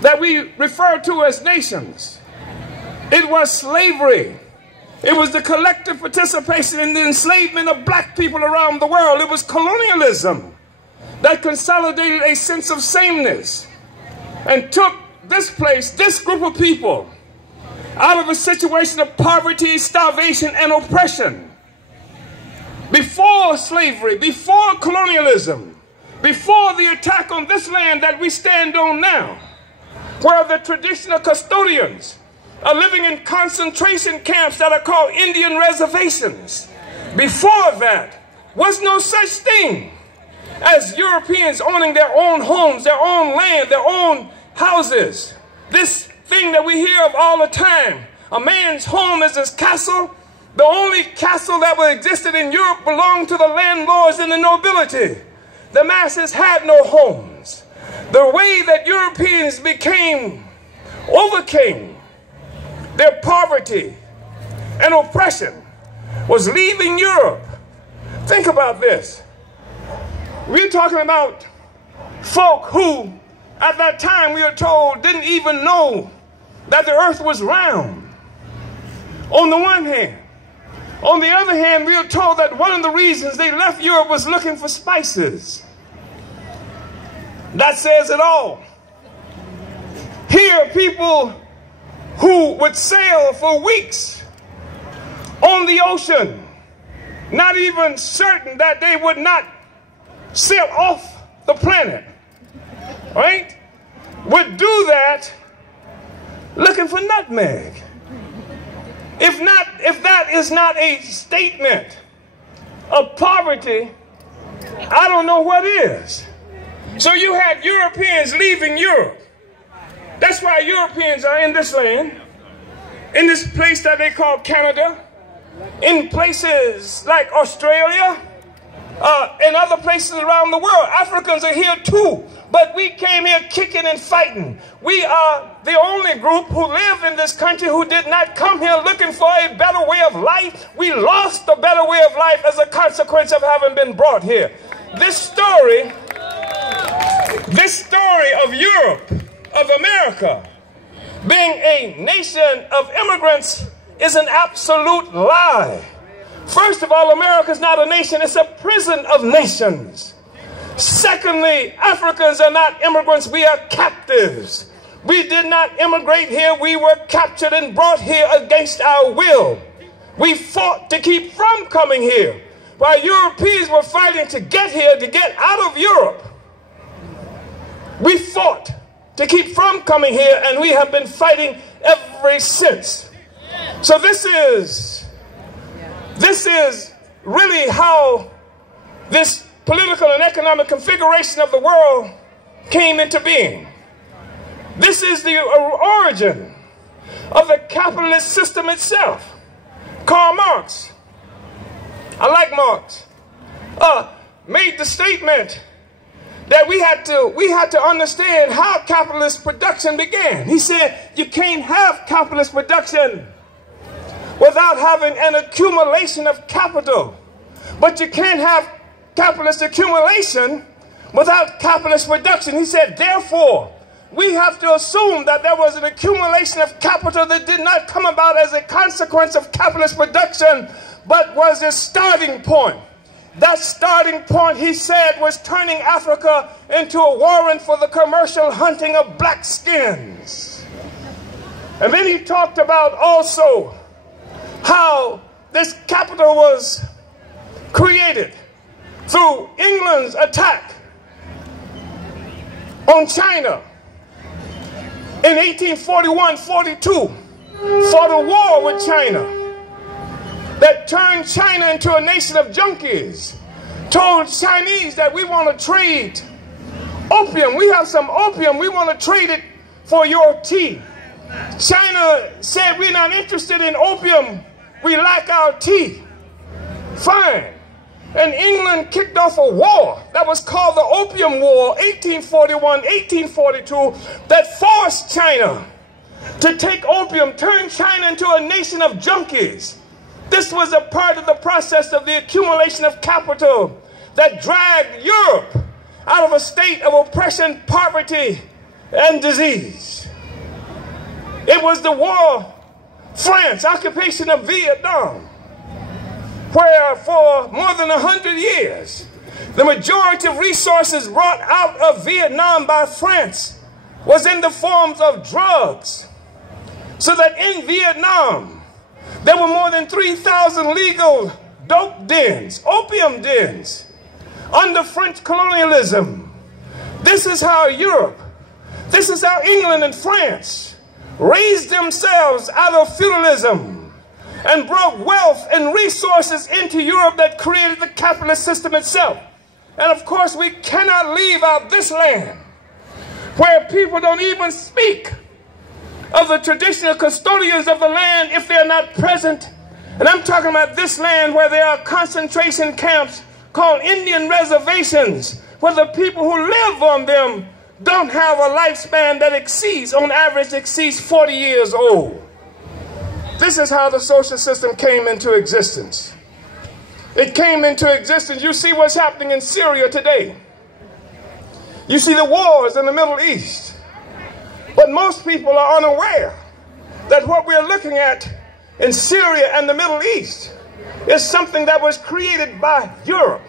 that we refer to as nations. It was slavery. It was the collective participation in the enslavement of black people around the world. It was colonialism that consolidated a sense of sameness and took this place, this group of people, out of a situation of poverty, starvation, and oppression. Before slavery, before colonialism, before the attack on this land that we stand on now, where the traditional custodians are living in concentration camps that are called Indian reservations. Before that was no such thing as Europeans owning their own homes, their own land, their own houses. This thing that we hear of all the time, a man's home is his castle. The only castle that existed in Europe belonged to the landlords and the nobility. The masses had no homes. The way that Europeans overcame their poverty and oppression was leaving Europe. Think about this. We're talking about folk who, at that time, we are told, didn't even know that the earth was round. On the one hand. On the other hand, we are told that one of the reasons they left Europe was looking for spices. That says it all. Here, people who would sail for weeks on the ocean, not even certain that they would not sail off the planet, right? Would do that looking for nutmeg. If that is not a statement of poverty, I don't know what is. So you had Europeans leaving Europe. That's why Europeans are in this land, in this place that they call Canada, in places like Australia, and other places around the world. Africans are here too, but we came here kicking and fighting. We are the only group who live in this country who did not come here looking for a better way of life. We lost the better way of life as a consequence of having been brought here. This story of Europe, of America, being a nation of immigrants is an absolute lie. First of all, America is not a nation, it's a prison of nations. Secondly, Africans are not immigrants, we are captives. We did not immigrate here, we were captured and brought here against our will. We fought to keep from coming here, while Europeans were fighting to get here, to get out of Europe. We fought to keep from coming here, and we have been fighting ever since. So this is really how this political and economic configuration of the world came into being. This is the origin of the capitalist system itself. Karl Marx, I like Marx, made the statement that we had to understand how capitalist production began. He said, you can't have capitalist production without having an accumulation of capital. But you can't have capitalist accumulation without capitalist production. He said, therefore, we have to assume that there was an accumulation of capital that did not come about as a consequence of capitalist production, but was a starting point. That starting point, he said, was turning Africa into a warrant for the commercial hunting of black skins. And then he talked about also how this capital was created through England's attack on China in 1841-42 for the war with China that turned China into a nation of junkies, told Chinese that we want to trade opium. We have some opium. We want to trade it for your tea. China said we're not interested in opium. We like our tea. Fine. And England kicked off a war that was called the Opium War, 1841-1842, that forced China to take opium, turn China into a nation of junkies. This was a part of the process of the accumulation of capital that dragged Europe out of a state of oppression, poverty, and disease. It was the war, France, occupation of Vietnam, where for more than 100 years, the majority of resources brought out of Vietnam by France was in the forms of drugs. So that in Vietnam, there were more than 3,000 legal dope dens, opium dens, under French colonialism. This is how Europe, this is how England and France raised themselves out of feudalism and brought wealth and resources into Europe that created the capitalist system itself. And of course, we cannot leave out this land where people don't even speak of the traditional custodians of the land if they're not present. And I'm talking about this land where there are concentration camps called Indian reservations, where the people who live on them don't have a lifespan that exceeds, on average, exceeds 40 years old. This is how the social system came into existence. It came into existence. You see what's happening in Syria today. You see the wars in the Middle East. But most people are unaware that what we're looking at in Syria and the Middle East is something that was created by Europe.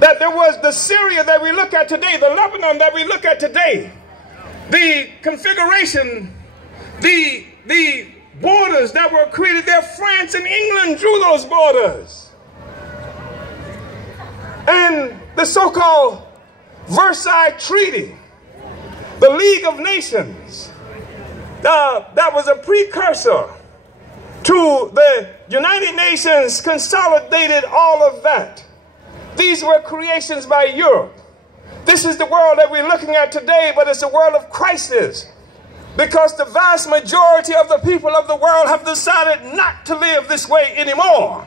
That there was the Syria that we look at today, the Lebanon that we look at today, the configuration, the borders that were created there, France and England drew those borders. And the so-called Versailles Treaty, the League of Nations, that was a precursor to the United Nations, consolidated all of that. These were creations by Europe. This is the world that we're looking at today, but it's a world of crisis because the vast majority of the people of the world have decided not to live this way anymore.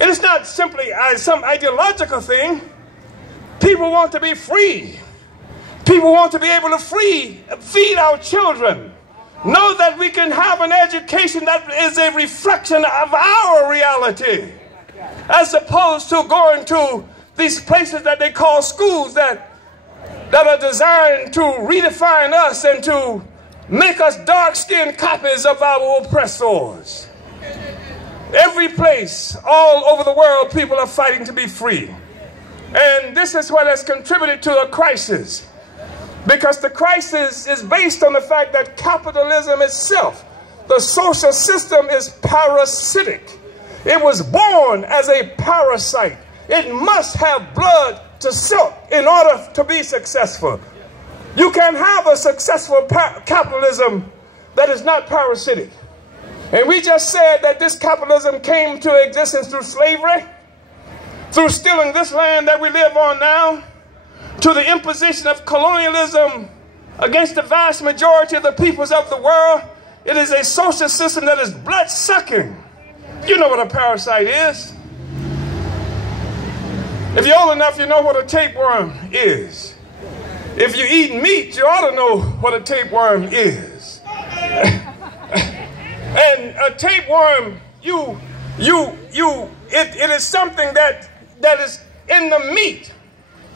It is not simply some ideological thing. People want to be free. People want to be able to feed our children. Know that we can have an education that is a reflection of our reality, as opposed to going to these places that they call schools that are designed to redefine us and to make us dark-skinned copies of our oppressors. Every place, all over the world, people are fighting to be free. And this is what has contributed to the crisis. Because the crisis is based on the fact that capitalism itself, the social system, is parasitic. It was born as a parasite. It must have blood to suck in order to be successful. You can have a successful capitalism that is not parasitic. And we just said that this capitalism came to existence through slavery, through stealing this land that we live on now, to the imposition of colonialism against the vast majority of the peoples of the world. It is a social system that is blood-sucking. You know what a parasite is. If you're old enough, you know what a tapeworm is. If you eat meat, you ought to know what a tapeworm is. And a tapeworm, it is something that is in the meat.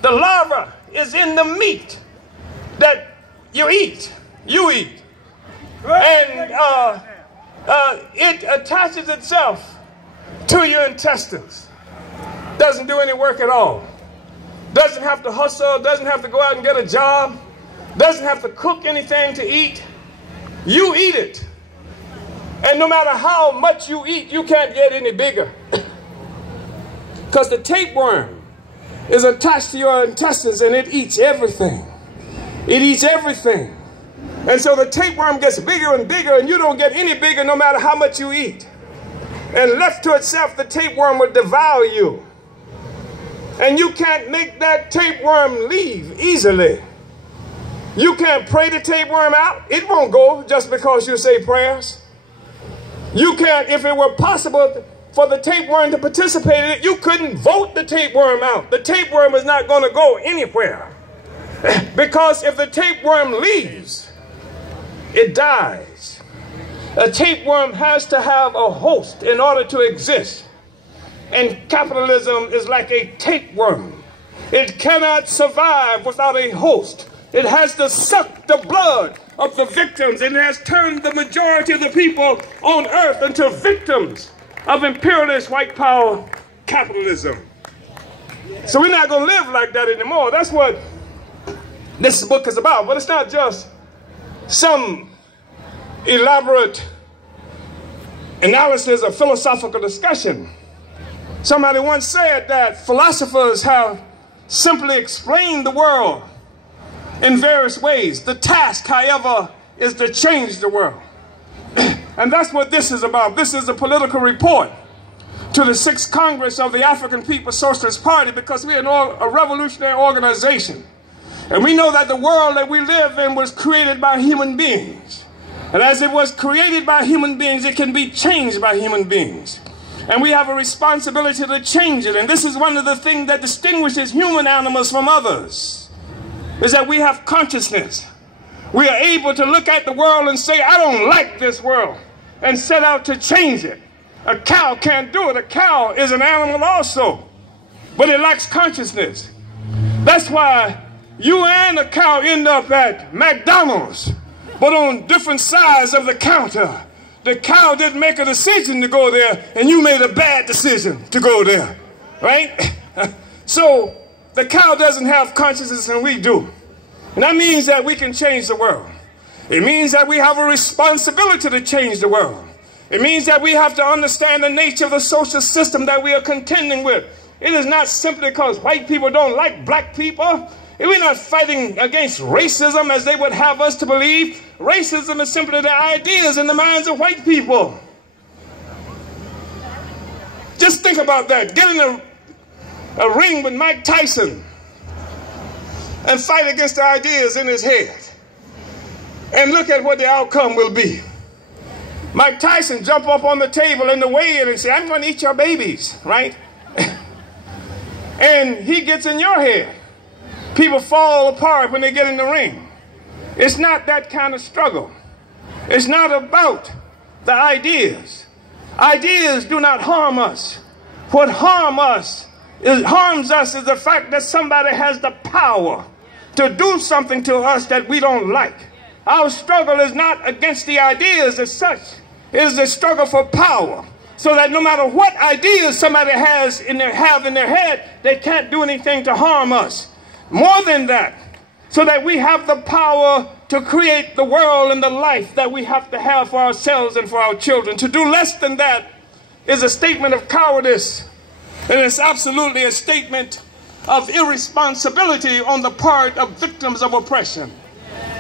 The larva is in the meat that you eat. And it attaches itself to your intestines. Doesn't do any work at all. Doesn't have to hustle, doesn't have to go out and get a job, doesn't have to cook anything to eat. You eat it. And no matter how much you eat, you can't get any bigger. Because the tapeworm is attached to your intestines and it eats everything. It eats everything. And so the tapeworm gets bigger and bigger, and you don't get any bigger no matter how much you eat. And left to itself, the tapeworm will devour you. And you can't make that tapeworm leave easily. You can't pray the tapeworm out. It won't go just because you say prayers. You can't, if it were possible for the tapeworm to participate in it, you couldn't vote the tapeworm out. The tapeworm is not going to go anywhere. Because if the tapeworm leaves, it dies. A tapeworm has to have a host in order to exist. And capitalism is like a tapeworm. It cannot survive without a host. It has to suck the blood of the victims, and it has turned the majority of the people on earth into victims of imperialist white power capitalism. So we're not going to live like that anymore. That's what this book is about. But it's not just some elaborate analysis or philosophical discussion. Somebody once said that philosophers have simply explained the world in various ways. The task, however, is to change the world. And that's what this is about. This is a political report to the 6th Congress of the African People's Socialist Party, because we are a revolutionary organization. And we know that the world that we live in was created by human beings. And as it was created by human beings, it can be changed by human beings. And we have a responsibility to change it. And this is one of the things that distinguishes human animals from others, is that we have consciousness. We are able to look at the world and say, I don't like this world, and set out to change it. A cow can't do it. A cow is an animal also, but it lacks consciousness. That's why you and a cow end up at McDonald's, but on different sides of the counter. The cow didn't make a decision to go there, and you made a bad decision to go there, right? So the cow doesn't have consciousness, and we do. And that means that we can change the world. It means that we have a responsibility to change the world. It means that we have to understand the nature of the social system that we are contending with. It is not simply because white people don't like black people. We're not fighting against racism as they would have us to believe. Racism is simply the ideas in the minds of white people. Just think about that. Get in a ring with Mike Tyson and fight against the ideas in his head. And look at what the outcome will be. Mike Tyson jump up on the table in the weigh-in and say, I'm going to eat your babies, right? And he gets in your head. People fall apart when they get in the ring. It's not that kind of struggle. It's not about the ideas. Ideas do not harm us. What harms us is the fact that somebody has the power to do something to us that we don't like. Our struggle is not against the ideas as such. It is a struggle for power, so that no matter what ideas somebody have in their head, they can't do anything to harm us. More than that, so that we have the power to create the world and the life that we have to have for ourselves and for our children. To do less than that is a statement of cowardice, and it's absolutely a statement of irresponsibility on the part of victims of oppression.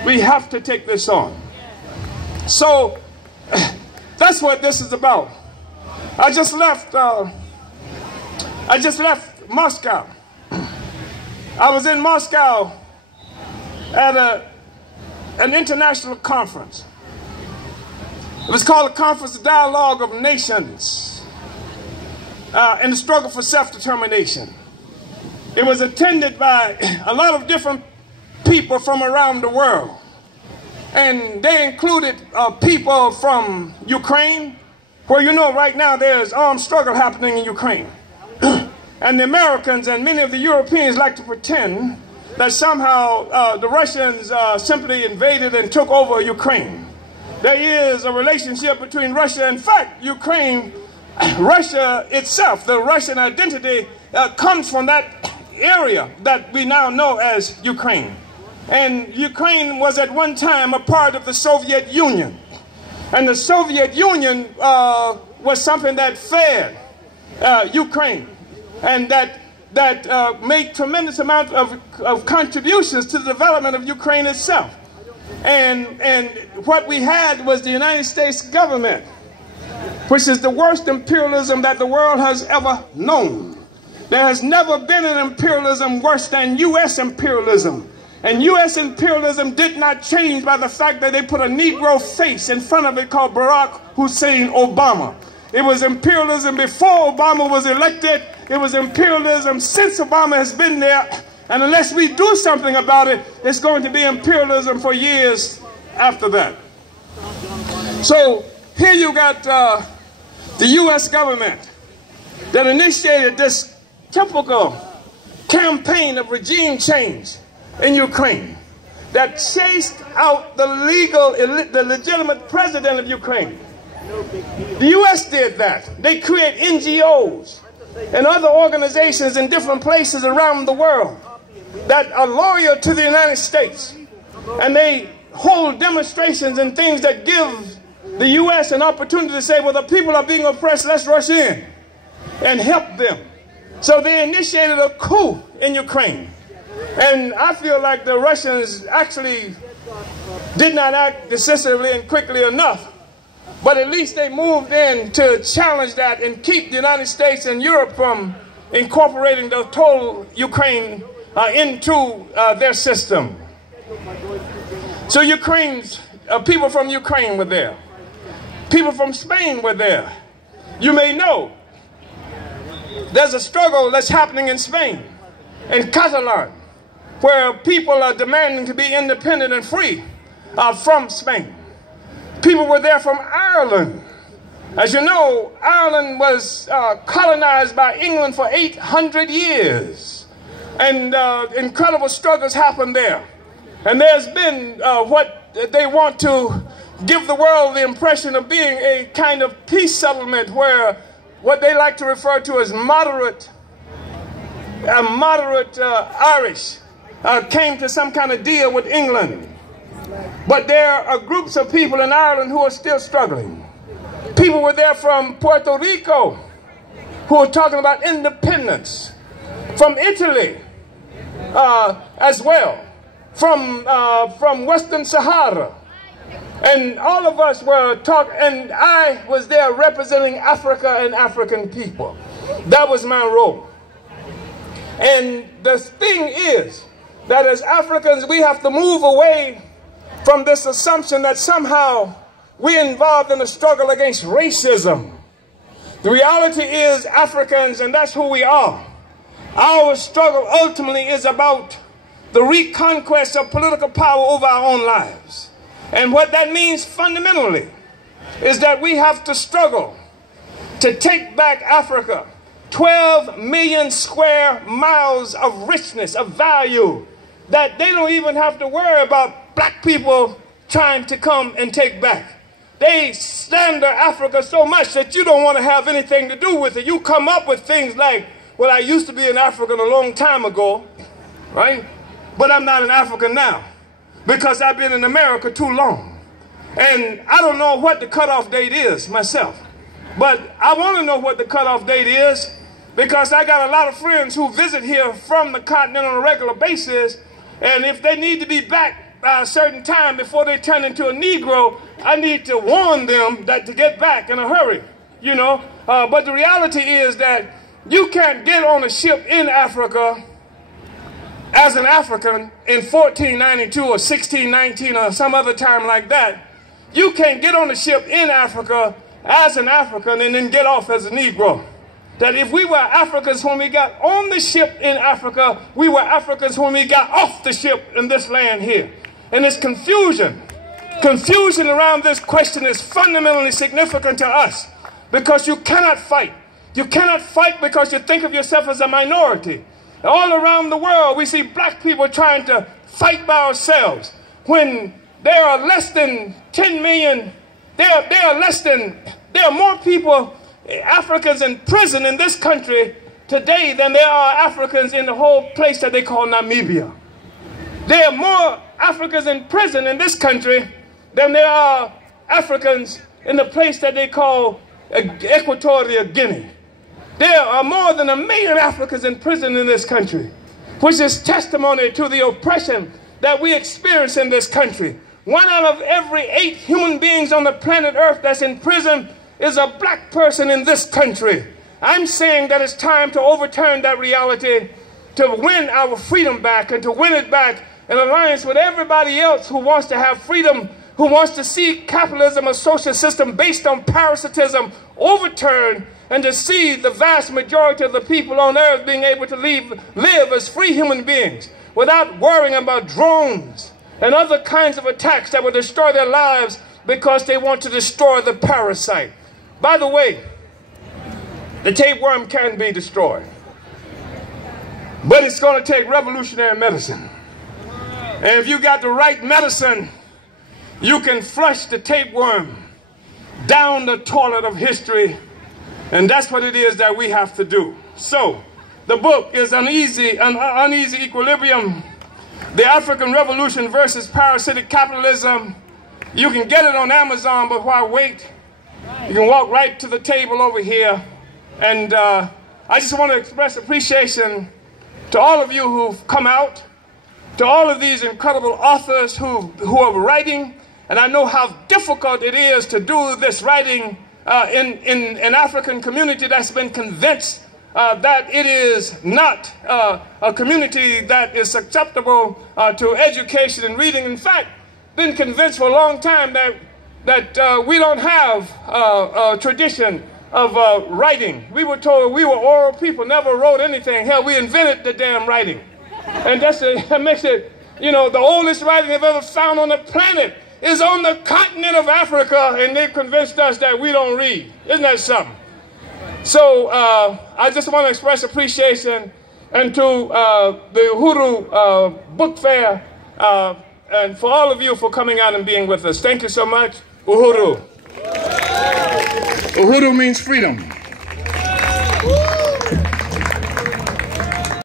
We have to take this on. So that's what this is about. I just left Moscow. I was in Moscow at an international conference. It was called the Conference of Dialogue of Nations in the Struggle for Self-Determination. It was attended by a lot of different people from around the world. And they included people from Ukraine, where you know right now there's armed struggle happening in Ukraine. And the Americans and many of the Europeans like to pretend that somehow the Russians simply invaded and took over Ukraine. There is a relationship between Russia, in fact, Ukraine, Russia itself, the Russian identity comes from that area that we now know as Ukraine. And Ukraine was at one time a part of the Soviet Union. And the Soviet Union was something that fed Ukraine, and that made tremendous amount of contributions to the development of Ukraine itself. And what we had was the United States government, which is the worst imperialism that the world has ever known. There has never been an imperialism worse than U.S. imperialism. And U.S. imperialism did not change by the fact that they put a Negro face in front of it called Barack Hussein Obama. It was imperialism before Obama was elected. It was imperialism since Obama has been there. And unless we do something about it, it's going to be imperialism for years after that. So here you got the U.S. government that initiated this typical campaign of regime change in Ukraine. that chased out the legitimate president of Ukraine. The U.S. did that. They create NGOs and other organizations in different places around the world that are loyal to the United States. And they hold demonstrations and things that give the U.S. an opportunity to say, well, the people are being oppressed, let's rush in and help them. So they initiated a coup in Ukraine. And I feel like the Russians actually did not act decisively and quickly enough. But at least they moved in to challenge that and keep the United States and Europe from incorporating the total Ukraine into their system. So people from Ukraine were there. People from Spain were there. You may know there's a struggle that's happening in Spain, in Catalan, where people are demanding to be independent and free from Spain. People were there from Ireland. As you know, Ireland was colonized by England for 800 years. And incredible struggles happened there. And there's been what they want to give the world the impression of being a kind of peace settlement where what they like to refer to as moderate Irish came to some kind of deal with England. But there are groups of people in Ireland who are still struggling. People were there from Puerto Rico who are talking about independence. From Italy as well. From Western Sahara. And all of us were talking, and I was there representing Africa and African people. That was my role. And the thing is that as Africans, we have to move away from this assumption that somehow we're involved in a struggle against racism. The reality is Africans, and that's who we are. Our struggle ultimately is about the reconquest of political power over our own lives. And what that means fundamentally is that we have to struggle to take back Africa. 12 million square miles of richness, of value, that they don't even have to worry about black people trying to come and take back. They slander Africa so much that you don't want to have anything to do with it. You come up with things like, well, I used to be an African a long time ago, right? But I'm not an African now because I've been in America too long. And I don't know what the cutoff date is myself. But I want to know what the cutoff date is because I got a lot of friends who visit here from the continent on a regular basis. And if they need to be back by a certain time before they turn into a Negro, I need to warn them that to get back in a hurry, you know. But the reality is that you can't get on a ship in Africa as an African in 1492 or 1619 or some other time like that. You can't get on a ship in Africa as an African and then get off as a Negro. That if we were Africans when we got on the ship in Africa, we were Africans when we got off the ship in this land here. And it's confusion. Confusion around this question is fundamentally significant to us because you cannot fight. You cannot fight because you think of yourself as a minority. All around the world, we see black people trying to fight by ourselves. When there are less than 10 million, there are more people, Africans in prison in this country today than there are Africans in the whole place that they call Namibia. There are more Africans in prison in this country than there are Africans in the place that they call Equatorial Guinea. There are more than 1 million Africans in prison in this country, which is testimony to the oppression that we experience in this country. 1 out of every 8 human beings on the planet Earth that's in prison is a black person in this country. I'm saying that it's time to overturn that reality, to win our freedom back and to win it back in alliance with everybody else who wants to have freedom, who wants to see capitalism, a social system based on parasitism, overturned, and to see the vast majority of the people on earth being able to live as free human beings without worrying about drones and other kinds of attacks that will destroy their lives because they want to destroy the parasite. By the way, the tapeworm can be destroyed, but it's going to take revolutionary medicine. And if you got the right medicine, you can flush the tapeworm down the toilet of history. And that's what it is that we have to do. So, the book is Uneasy Equilibrium, The African Revolution versus Parasitic Capitalism. You can get it on Amazon, but why wait? You can walk right to the table over here. And I just want to express appreciation to all of you who've come out, to all of these incredible authors who are writing. And I know how difficult it is to do this writing in an African community that's been convinced that it is not a community that is susceptible to education and reading. In fact, been convinced for a long time that we don't have a tradition of writing. We were told we were oral people, never wrote anything. Hell, we invented the damn writing. And that makes it, you know, the oldest writing they've ever found on the planet is on the continent of Africa, and they've convinced us that we don't read. Isn't that something? So I just want to express appreciation and to the Uhuru Book Fair and for all of you for coming out and being with us. Thank you so much. Uhuru. Uhuru means freedom.